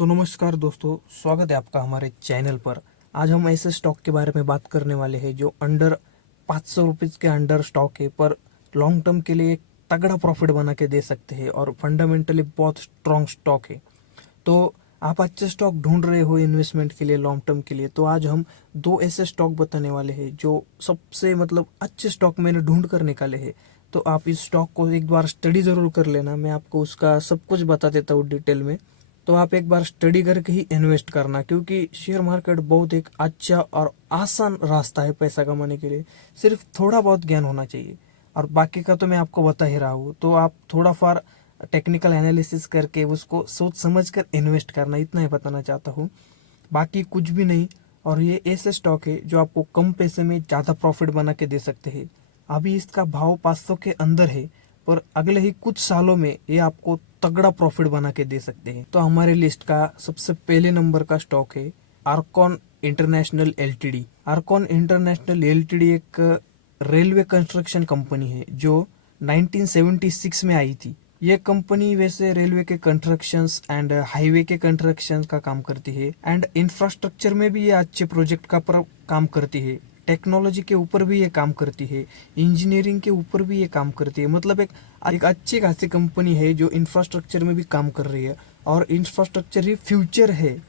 तो नमस्कार दोस्तों, स्वागत है आपका हमारे चैनल पर। आज हम ऐसे स्टॉक के बारे में बात करने वाले हैं जो अंडर 500 रुपीज़ के अंडर स्टॉक है, पर लॉन्ग टर्म के लिए एक तगड़ा प्रॉफिट बना के दे सकते हैं और फंडामेंटली बहुत स्ट्रॉन्ग स्टॉक है। तो आप अच्छे स्टॉक ढूंढ रहे हो इन्वेस्टमेंट के लिए, लॉन्ग टर्म के लिए, तो आज हम दो ऐसे स्टॉक बताने वाले हैं जो सबसे अच्छे स्टॉक मैंने ढूंढ कर निकाले हैं। तो आप इस स्टॉक को एक बार स्टडी ज़रूर कर लेना। मैं आपको उसका सब कुछ बता देता हूँ डिटेल में। तो आप एक बार स्टडी करके ही इन्वेस्ट करना, क्योंकि शेयर मार्केट बहुत एक अच्छा और आसान रास्ता है पैसा कमाने के लिए। सिर्फ थोड़ा बहुत ज्ञान होना चाहिए और बाकी का तो मैं आपको बता ही रहा हूँ। तो आप थोड़ा फार टेक्निकल एनालिसिस करके उसको सोच समझ कर इन्वेस्ट करना, इतना ही बताना चाहता हूँ, बाकी कुछ भी नहीं। और ये ऐसे स्टॉक है जो आपको कम पैसे में ज़्यादा प्रॉफिट बना के दे सकते हैं। अभी इसका भाव 500 के अंदर है, पर अगले ही कुछ सालों में ये आपको तगड़ा प्रॉफिट बना के दे सकते हैं। तो हमारे लिस्ट का सबसे पहले नंबर का स्टॉक है Arcon international LTD. Arcon international LTD एक रेलवे कंस्ट्रक्शन कंपनी है जो 1976 में आई थी। ये कंपनी वैसे रेलवे के कंस्ट्रक्शंस एंड हाईवे के कंस्ट्रक्शन का काम करती है, एंड इंफ्रास्ट्रक्चर में भी ये अच्छे प्रोजेक्ट का काम करती है। टेक्नोलॉजी के ऊपर भी ये काम करती है, इंजीनियरिंग के ऊपर भी ये काम करती है। मतलब एक अच्छी खासी कंपनी है जो इंफ्रास्ट्रक्चर में भी काम कर रही है, और इंफ्रास्ट्रक्चर ही फ्यूचर है।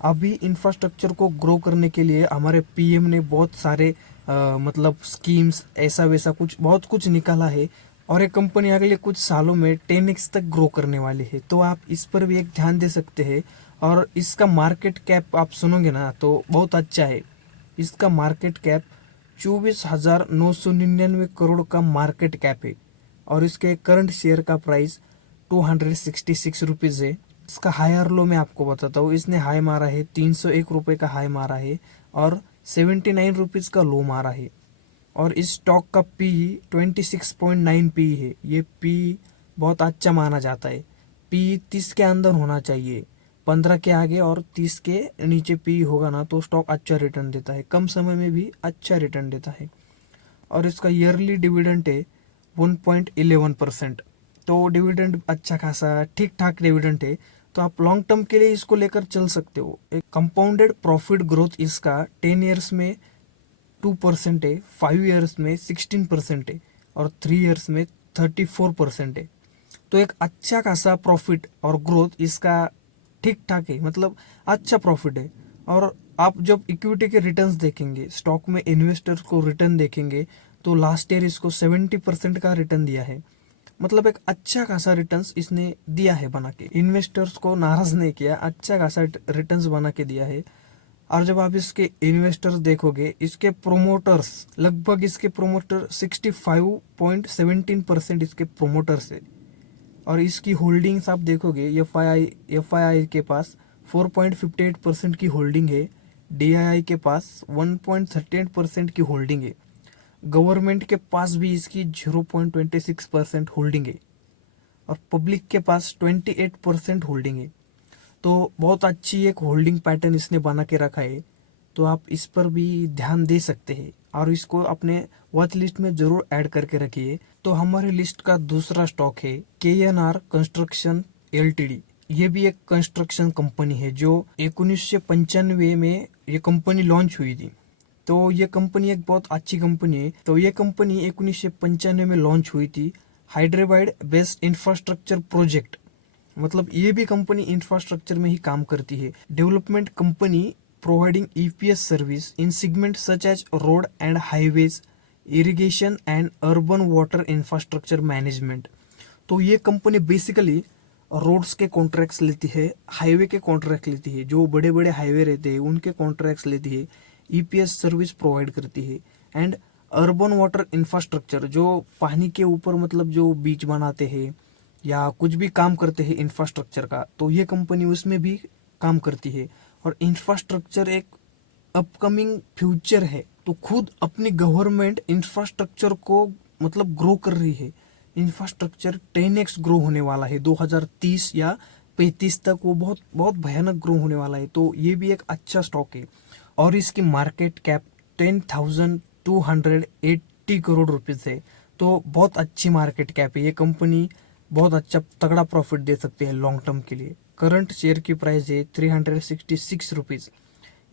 अभी इंफ्रास्ट्रक्चर को ग्रो करने के लिए हमारे पीएम ने बहुत सारे स्कीम्स ऐसा वैसा कुछ बहुत कुछ निकाला है, और ये कंपनी अगले कुछ सालों में 10x तक ग्रो करने वाली है। तो आप इस पर भी एक ध्यान दे सकते हैं। और इसका मार्केट कैप आप सुनोगे ना तो बहुत अच्छा है। इसका मार्केट कैप 24,999 करोड़ का मार्केट कैप है, और इसके करंट शेयर का प्राइस 266 रुपीज़ है। इसका हायर लो मैं आपको बताता हूँ। इसने हाई मारा है 301 रुपये का हाई मारा है, और 79 रुपीज़ का लो मारा है। और इस स्टॉक का पी 26.9 पी है। ये पी बहुत अच्छा माना जाता है। पी 30 के अंदर होना चाहिए, 15 के आगे और 30 के नीचे पी होगा ना तो स्टॉक अच्छा रिटर्न देता है, कम समय में भी अच्छा रिटर्न देता है। और इसका ईयरली डिविडेंड है 1.11%। तो डिविडेंड अच्छा खासा ठीक ठाक डिविडेंड है। तो आप लॉन्ग टर्म के लिए इसको लेकर चल सकते हो। एक कंपाउंडेड प्रॉफिट ग्रोथ इसका 10 ईयर्स में 2% है, 5 ईयर्स में 16% है, और 3 ईयर्स में 34% है। तो एक अच्छा खासा प्रॉफिट और ग्रोथ इसका ठीक ठाक है, मतलब अच्छा प्रॉफिट है। और आप जब इक्विटी के रिटर्न्स देखेंगे, स्टॉक में इन्वेस्टर्स को रिटर्न देखेंगे, तो लास्ट ईयर इसको 70% का रिटर्न दिया है। मतलब एक अच्छा खासा रिटर्न्स इसने दिया है बना के, इन्वेस्टर्स को नाराज नहीं किया, अच्छा खासा रिटर्न्स बना के दिया है। और जब आप इसके इन्वेस्टर्स देखोगे, इसके प्रोमोटर्स लगभग इसके प्रोमोटर 65.17% इसके प्रोमोटर्स है। और इसकी होल्डिंग्स आप देखोगे, एफ आई आई के पास 4.58% की होल्डिंग है, DII के पास 1.38% की होल्डिंग है, गवर्नमेंट के पास भी इसकी 0.26% होल्डिंग है, और पब्लिक के पास 28% होल्डिंग है। तो बहुत अच्छी एक होल्डिंग पैटर्न इसने बना के रखा है। तो आप इस पर भी ध्यान दे सकते हैं, और इसको अपने वॉच लिस्ट में जरूर ऐड करके रखिए। तो हमारे लिस्ट का दूसरा स्टॉक है KNR कंस्ट्रक्शन LTD। ये भी एक कंस्ट्रक्शन कंपनी है जो 1995 में ये कंपनी लॉन्च हुई थी। तो ये कंपनी एक बहुत अच्छी कंपनी है। तो ये कंपनी 1995 में लॉन्च हुई थी, हैदराबाद बेस्ड इंफ्रास्ट्रक्चर प्रोजेक्ट। मतलब ये भी कंपनी इंफ्रास्ट्रक्चर में ही काम करती है। Development company providing EPS service in segment such as road and highways, irrigation and urban water infrastructure management. तो ये कंपनी बेसिकली रोड्स के कॉन्ट्रैक्ट्स लेती है, हाईवे के कॉन्ट्रैक्ट लेती है, जो बड़े बड़े हाईवे रहते हैं उनके कॉन्ट्रैक्ट्स लेती है, EPS सर्विस प्रोवाइड करती है, एंड अर्बन वाटर इंफ्रास्ट्रक्चर, जो पानी के ऊपर जो बीच बनाते हैं या कुछ भी काम करते हैं इंफ्रास्ट्रक्चर का, तो ये कंपनी उसमें भी काम करती है। और इंफ्रास्ट्रक्चर एक अपकमिंग फ्यूचर है, तो खुद अपनी गवर्नमेंट इंफ्रास्ट्रक्चर को ग्रो कर रही है। इंफ्रास्ट्रक्चर 10x ग्रो होने वाला है 2030 या 35 तक, वो बहुत बहुत भयानक ग्रो होने वाला है। तो ये भी एक अच्छा स्टॉक है, और इसकी मार्केट कैप 10,280 करोड़ रुपीज़ है। तो बहुत अच्छी मार्केट कैप है। ये कंपनी बहुत अच्छा तगड़ा प्रॉफिट दे सकती है लॉन्ग टर्म के लिए। करंट शेयर की प्राइस है 366 रुपीज़।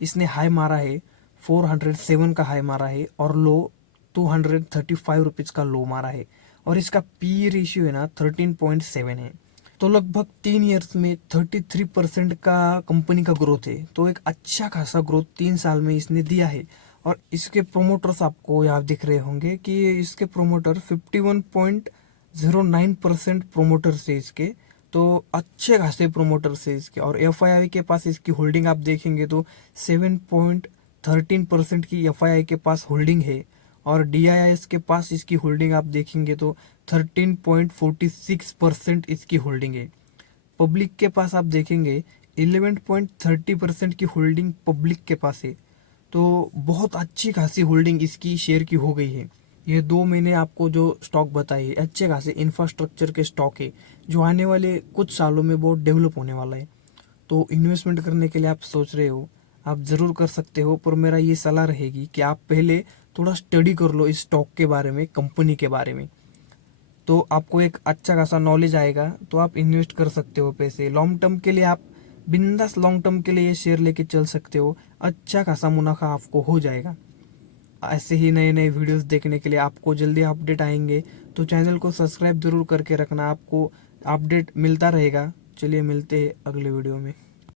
इसने हाई मारा है 407 का हाई मारा है और लो 235 रुपीज़ का लो मारा है। और इसका पी रेशियो है ना 13.7 है। तो लगभग 3 ईयर्स में 33% का कंपनी का ग्रोथ है। तो एक अच्छा खासा ग्रोथ 3 साल में इसने दिया है। और इसके प्रोमोटर्स आपको यहाँ दिख रहे होंगे कि इसके प्रोमोटर 51.09% प्रोमोटर्स है इसके। तो अच्छे खासे प्रोमोटर्स है इसके। और एफआईआई के पास इसकी होल्डिंग आप देखेंगे तो 7.13% की एफआईआई के पास होल्डिंग है। और डीआईआईएस के पास इसकी होल्डिंग आप देखेंगे तो 13.46% इसकी होल्डिंग है। पब्लिक के पास आप देखेंगे 11.30% की होल्डिंग पब्लिक के पास है। तो बहुत अच्छी खासी होल्डिंग इसकी शेयर की हो गई है। ये 2 महीने आपको जो स्टॉक बताए हैं अच्छे खासे इंफ्रास्ट्रक्चर के स्टॉक है जो आने वाले कुछ सालों में बहुत डेवलप होने वाला है। तो इन्वेस्टमेंट करने के लिए आप सोच रहे हो, आप ज़रूर कर सकते हो। पर मेरा ये सलाह रहेगी कि आप पहले थोड़ा स्टडी कर लो इस स्टॉक के बारे में, कंपनी के बारे में। तो आपको एक अच्छा खासा नॉलेज आएगा तो आप इन्वेस्ट कर सकते हो पैसे। लॉन्ग टर्म के लिए आप बिंदास लॉन्ग टर्म के लिए ये शेयर लेके चल सकते हो। अच्छा खासा मुनाफा आपको हो जाएगा। ऐसे ही नए नए वीडियोस देखने के लिए आपको जल्दी अपडेट आएंगे। तो चैनल को सब्सक्राइब जरूर करके रखना, आपको अपडेट मिलता रहेगा। चलिए मिलते हैं अगले वीडियो में।